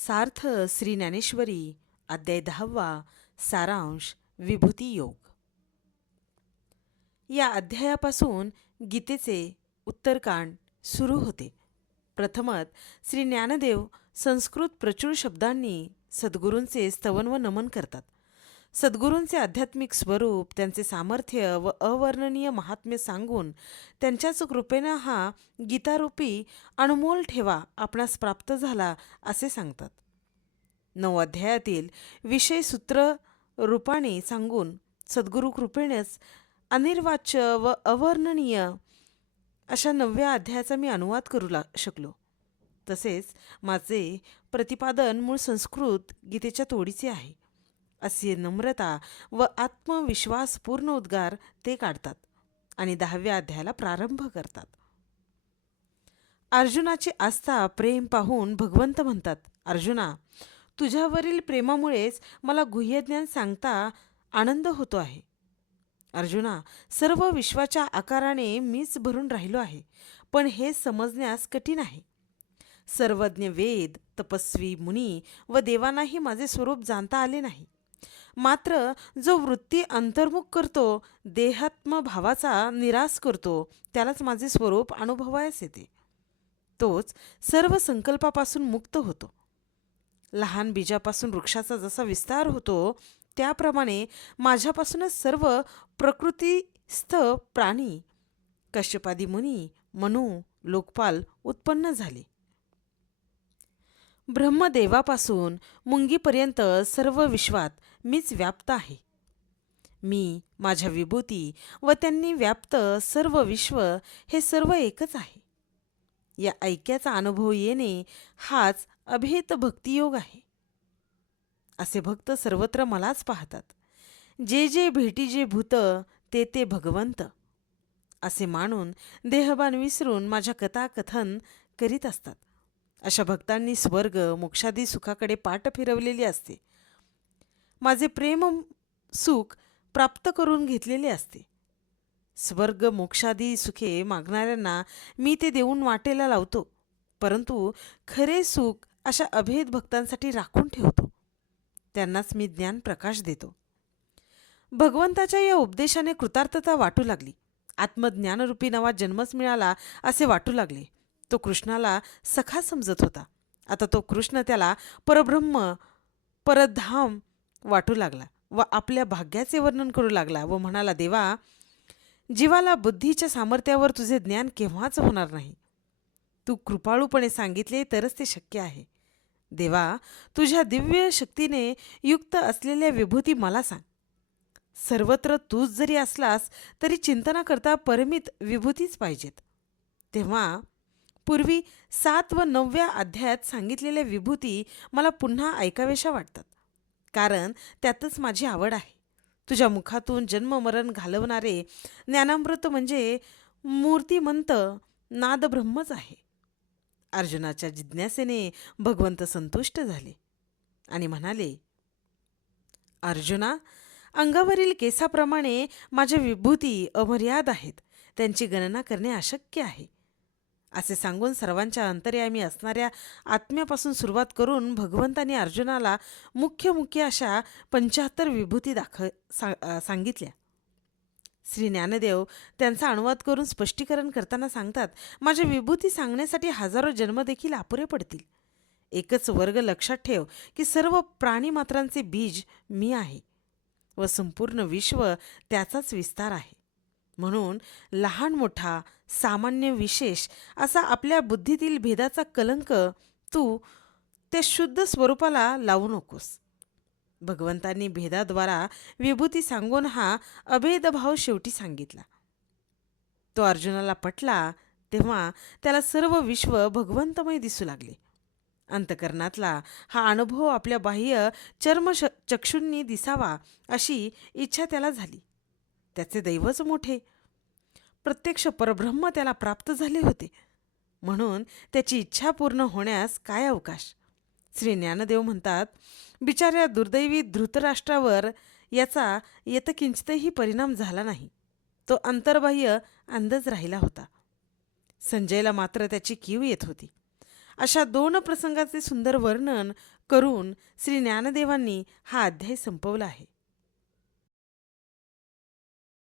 सार्थ श्री ज्ञानेश्वरी अध्याय 10वा सारांश विभूती योग. या अध्यायापासून गीतेचे उत्तरकांड सुरू होते. प्रथमत श्री ज्ञानदेव संस्कृत प्रचूर शब्दांनी सद्गुरूंचे स्तवन व नमन करतात. सद्गुरूंचे आध्यात्मिक स्वरूप, त्यांचे सामर्थ्य व अवर्णनीय महात्म्य सांगून त्यांच्याच कृपेनं हा गीतारूपी अनमोल ठेवा आपणास प्राप्त झाला असे सांगतात. 9 अध्यायातील विषय सूत्र रूपाने सांगून सद्गुरू कृपेनेच अनिर्वाच्य व अवर्णनीय अशा 9व्या अध्यायाचा मी अनुवाद करू शकलो. तसेच माझे प्रतिपादन मूळ संस्कृत गीतेच्या तोडीचे आहे असे नम्रता व आत्मविश्वासपूर्ण उद्गार ते काढतात आणि 10व्या अध्यायाला प्रारंभ करतात. अर्जुनाची आस्था प्रेम पाहून भगवंत म्हणतात, अर्जुना, तुझ्यावरील प्रेमामुळेच मला गुह्यज्ञान सांगता आनंद होतो आहे. अर्जुना, सर्व विश्वाच्या आकाराने मीच भरून राहिलो आहे, पण हे समजण्यास कठीण आहे. सर्वज्ञ वेद, तपस्वी मुनी व देवांनाही माझे स्वरूप जाणता आले नाही. मात्र जो वृत्ती अंतर्मुख करतो, देहात्मभावाचा निराश करतो, त्यालाच माझे स्वरूप अनुभवायस येते. तोच सर्व संकल्पापासून मुक्त होतो. लहान बीजापासून वृक्षाचा जसा विस्तार होतो, त्याप्रमाणे माझ्यापासूनच सर्व प्रकृतीस्थ प्राणी, कश्यपादी मुनी, मनु, लोकपाल उत्पन्न झाले. ब्रह्मदेवापासून मुंगीपर्यंत सर्व विश्वात मीच व्याप्त आहे. मी, माझ्या विभूती व त्यांनी व्याप्त सर्व विश्व हे सर्व एकच आहे. या ऐक्याचा अनुभव येणे हाच अभेद भक्तियोग आहे. असे भक्त सर्वत्र मलाच पाहतात. जे जे भेटी जे भूत ते ते भगवंत असे मानून देहभान विसरून माझ्या कथाकथन करीत असतात. अशा भक्तांनी स्वर्ग मोक्षादी सुखाकडे पाठ फिरवलेली असते. माझे प्रेम सुख प्राप्त करून घेतलेले असते. स्वर्ग मोक्षादी सुखे मागणाऱ्यांना मी ते देऊन वाटेला लावतो, परंतु खरे सुख अशा अभेद भक्तांसाठी राखून ठेवतो. त्यांनाच मी ज्ञान प्रकाश देतो. भगवंताच्या या उपदेशाने कृतार्थता वाटू लागली. आत्मज्ञानरूपी नवा जन्मच मिळाला असे वाटू लागले. तो कृष्णाला सखा समजत होता. आता तो कृष्ण त्याला परब्रह्म परधाम वाटू लागला व आपल्या भाग्याचे वर्णन करू लागला व म्हणाला, देवा, जीवाला बुद्धीच्या सामर्थ्यावर तुझे ज्ञान केव्हाच होणार नाही. तू कृपाळूपणे सांगितले तरच ते शक्य आहे. देवा, तुझ्या दिव्य शक्तीने युक्त असलेल्या विभूती मला सांग. सर्वत्र तूच जरी असलास तरी चिंतना करता परमित विभूतीच पाहिजेत. तेव्हा पूर्वी 7 व 9व्या अध्यायात सांगितलेल्या विभूती मला पुन्हा ऐकाव्याशा वाटतात, कारण त्यातच माझी आवड आहे. तुझ्या मुखातून जन्ममरण घालवणारे ज्ञानामृत म्हणजे मूर्तिमंत नादब्रह्मच आहे. अर्जुनाच्या जिज्ञासेने भगवंत संतुष्ट झाले आणि म्हणाले, अर्जुना, अंगावरील केसाप्रमाणे माझ्या विभूती अमर्याद आहेत. त्यांची गणना करणे अशक्य आहे. असे सांगून सर्वांच्या अंतर्यामी असणाऱ्या आत्म्यापासून सुरुवात करून भगवंतांनी अर्जुनाला मुख्य मुख्य अशा 75 विभूती सांगितल्या. श्री ज्ञानदेव त्यांचा अनुवाद करून स्पष्टीकरण करताना सांगतात, माझ्या विभूती सांगण्यासाठी हजारो जन्म देखील अपुरे पडतील. एकच वर्ग लक्षात ठेव की सर्व प्राणीमात्रांचे बीज मी आहे व संपूर्ण विश्व त्याचाच विस्तार आहे. म्हणून लहान मोठा सामान्य विशेष असा आपल्या बुद्धीतील भेदाचा कलंक तू त्या शुद्ध स्वरूपाला लावू नकोस. भगवंतांनी भेदाद्वारा विभूती सांगून हा अभेदभाव शेवटी सांगितला. तो अर्जुनाला पटला. तेव्हा त्याला सर्व विश्व भगवंतमय दिसू लागले. अंतकरणातला हा अनुभव आपल्या बाह्य चक्षूंनी दिसावा अशी इच्छा त्याला झाली. त्याचे दैवच मोठे. प्रत्यक्ष परब्रह्म त्याला प्राप्त झाले होते, म्हणून त्याची इच्छा पूर्ण होण्यास काय अवकाश. श्री ज्ञानदेव म्हणतात, बिचाऱ्या दुर्दैवी धृतराष्ट्रावर याचा यत्किंचितही परिणाम झाला नाही. तो अंतर्बाह्य अंधच राहिला होता. संजयला मात्र त्याची कीव येत होती. अशा 2 प्रसंगाचे सुंदर वर्णन करून श्री ज्ञानदेवांनी हा अध्याय संपवला आहे.